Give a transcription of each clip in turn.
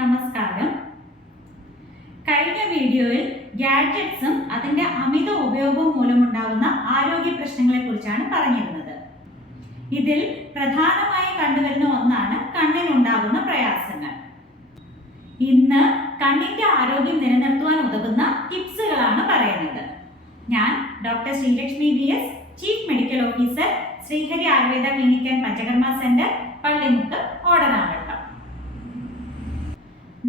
നമസ്കാരം. കഴിഞ്ഞ വീഡിയോയിൽ ഗാഡ്ജറ്റ്സും അതിന്റെ അമിത ഉപയോഗവും മൂലമുണ്ടാകുന്ന ആരോഗ്യ പ്രശ്നങ്ങളെ കുറിച്ചാണ് പറഞ്ഞിരുന്നത്. ഇതിൽ പ്രധാനമായി കണ്ടുവരുന്ന ഒന്നാണ് കണ്ണിനുണ്ടാകുന്ന പ്രയാസങ്ങൾ. ഇന്ന് കണ്ണിന്റെ ആരോഗ്യം നിലനിർത്തുവാൻ ഉതകുന്ന ടിപ്സുകളാണ് പറയുന്നത്. ഞാൻ doctor Sreelakshmi B S chief medical officer Srihari Ayurveda clinic and Panchakarma centre Pallimukku Odanavattam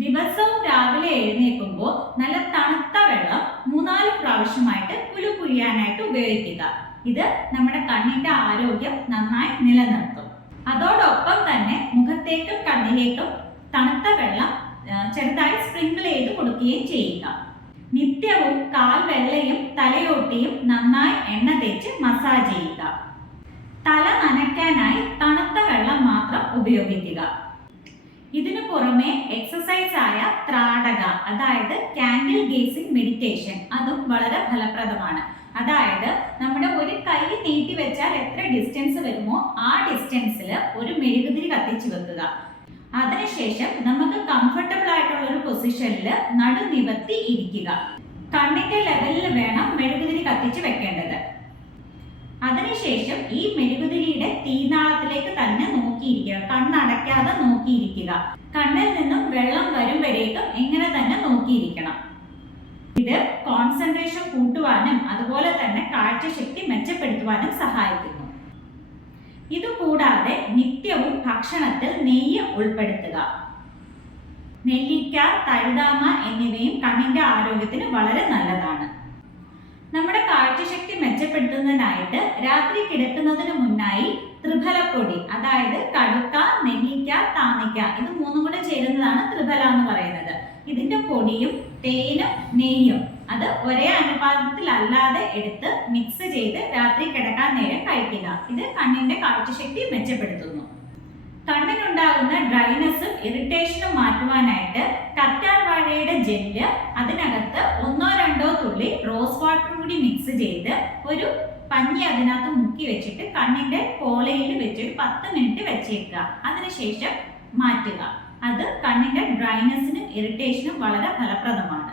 ദിവസവും രാവിലെ എഴുന്നേൽക്കുമ്പോൾ നല്ല തണുത്ത വെള്ളം മൂന്നാൽ പ്രാവശ്യമായിട്ട് കുലു കുഴിയാനായിട്ട് ഉപയോഗിക്കുക. ഇത് നമ്മുടെ കണ്ണിന്റെ ആരോഗ്യം നന്നായി നിലനിർത്തും. അതോടൊപ്പം തന്നെ മുഖത്തേക്കും കണ്ണിലേക്കും തണുത്ത വെള്ളം ചെറുതായി സ്പ്രിങ്കിൾ ചെയ്ത് കൊടുക്കുകയും ചെയ്യുക. നിത്യവും കാൽ വെള്ളയും തലയോട്ടിയും നന്നായി എണ്ണ തേച്ച് മസാജ് ചെയ്യുക. തല നനയ്ക്കാനായി തണുത്ത വെള്ളം മാത്രം ഉപയോഗിക്കുക. ഇതിനു പുറമെ എക്സസൈസ് ആയ ത്രാടക അതായത് കാൻഡിൽ ഗേസിംഗ് മെഡിറ്റേഷൻ അതും വളരെ ഫലപ്രദമാണ്. അതായത് നമ്മുടെ ഒരു കൈ നീട്ടി വെച്ചാൽ എത്ര ഡിസ്റ്റൻസ് വരുമോ ആ ഡിസ്റ്റൻസിൽ ഒരു മെഴുകുതിരി കത്തിച്ചു വെക്കുക. അതിനുശേഷം നമുക്ക് കംഫർട്ടബിൾ ആയിട്ടുള്ള ഒരു പൊസിഷനിൽ നടുനിവർത്തി ഇരിക്കുക. കണ്ണിന്റെ ലെവലിൽ വേണം മെഴുകുതിരി കത്തിച്ച് വെക്കേണ്ടത്. അതിനുശേഷം ഈ മെഴുകുതിരിയുടെ തീനാളത്തിലേക്ക് തന്നെ നോക്കിയിരിക്കുക. കണ്ണടയ്ക്കാതെ നോക്കിയിരിക്കുക. കണ്ണിൽ നിന്നും വെള്ളം വരും വരേക്കും ഇങ്ങനെ തന്നെ നോക്കിയിരിക്കണം. ഇത് കോൺസെൻട്രേഷൻ കൂട്ടുവാനും അതുപോലെ തന്നെ കാഴ്ചശക്തി മെച്ചപ്പെടുത്തുവാനും സഹായിക്കുന്നു. ഇതുകൂടാതെ നിത്യവും ഭക്ഷണത്തിൽ നെയ്യ് ഉൾപ്പെടുത്തുക. നെല്ലിക്ക തഴുതാമ എന്നിവയും കണ്ണിന്റെ ആരോഗ്യത്തിന് വളരെ നല്ലതാണ്. നമ്മുടെ കാഴ്ചശക്തി മെച്ചപ്പെടുത്തുന്നതിനായിട്ട് രാത്രി കിടക്കുന്നതിന് മുന്നായി ത്രിഫലപ്പൊടി അതായത് കടുക്ക നെല്ലിക്ക താമിക്ക ഇത് മൂന്നും കൂടെ ചേരുന്നതാണ് ത്രിഫല എന്ന് പറയുന്നത്. ഇതിന്റെ പൊടിയും തേനും നെയ്യും അത് ഒരേ അനുപാതത്തിലല്ലാതെ എടുത്ത് മിക്സ് ചെയ്ത് രാത്രി കിടക്കാൻ നേരം കഴിക്കുക. ഇത് കണ്ണിന്റെ കാഴ്ചശക്തി മെച്ചപ്പെടുത്തുന്നു. കണ്ണിനുണ്ടാകുന്ന ഡ്രൈനസും ഇറിറ്റേഷനും മാറ്റുവാനായിട്ട് കറ്റാർ വാഴയുടെ ജെല്ല് അതിനകത്ത് റോസ് കൂടി മിക്സ് ചെയ്ത് ഒരു പഞ്ഞി അതിനകത്ത് മുക്കി വെച്ചിട്ട് കണ്ണിന്റെ കോളയിൽ വെച്ച് ഒരു പത്ത് മിനിറ്റ് വെച്ചേക്കുക. അതിനുശേഷം മാറ്റുക. അത് കണ്ണിന്റെ ഡ്രൈനെസ്സിനും ഇറിറ്റേഷനും വളരെ ഫലപ്രദമാണ്.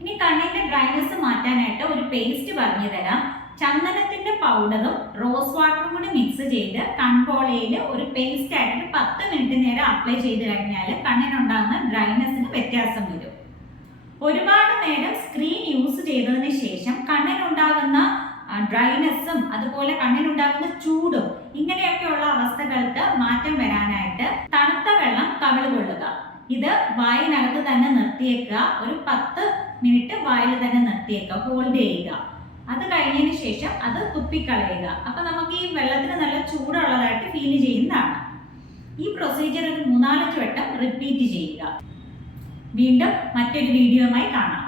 ഇനി കണ്ണിന്റെ ഡ്രൈനസ് മാറ്റാനായിട്ട് ഒരു പേസ്റ്റ് പറഞ്ഞു തരാം. ചന്ദനത്തിന്റെ പൗഡറും റോസ് വാട്ടറും കൂടി മിക്സ് ചെയ്ത് കൺപോളയിൽ ഒരു പേസ്റ്റ് ആയിട്ട് പത്ത് മിനിറ്റ് നേരം അപ്ലൈ ചെയ്ത് കഴിഞ്ഞാൽ കണ്ണിനുണ്ടാകുന്ന ഡ്രൈനസിന് വ്യത്യാസം വരും. ഒരുപാട് നേരം സ്ക്രീൻ യൂസ് ചെയ്തതിന് ശേഷം കണ്ണിനുണ്ടാകുന്ന ഡ്രൈനെസ്സും അതുപോലെ കണ്ണിനുണ്ടാകുന്ന ചൂടും ഇങ്ങനെയൊക്കെയുള്ള അവസ്ഥകൾക്ക് മാറ്റം വരാനായിട്ട് തണുത്ത വെള്ളം കവിൾ കൊള്ളുക. ഇത് വായിനകത്ത് തന്നെ നിർത്തിയേക്കുക. ഒരു പത്ത് മിനിറ്റ് വായിൽ തന്നെ നിർത്തിയേക്കുക. ഹോൾഡ് ചെയ്യുക. അത് കഴിഞ്ഞതിന് ശേഷം അത് തുപ്പിക്കളയുക. അപ്പൊ നമുക്ക് ഈ വെള്ളത്തിന് നല്ല ചൂടുള്ളതായിട്ട് ഫീൽ ചെയ്യുന്നതാണ്. ഈ പ്രൊസീജിയർ ഒരു മൂന്നാലഞ്ച് വട്ടം റിപ്പീറ്റ് ചെയ്യുക. വീണ്ടും മറ്റൊരു വീഡിയോയുമായി കാണാം.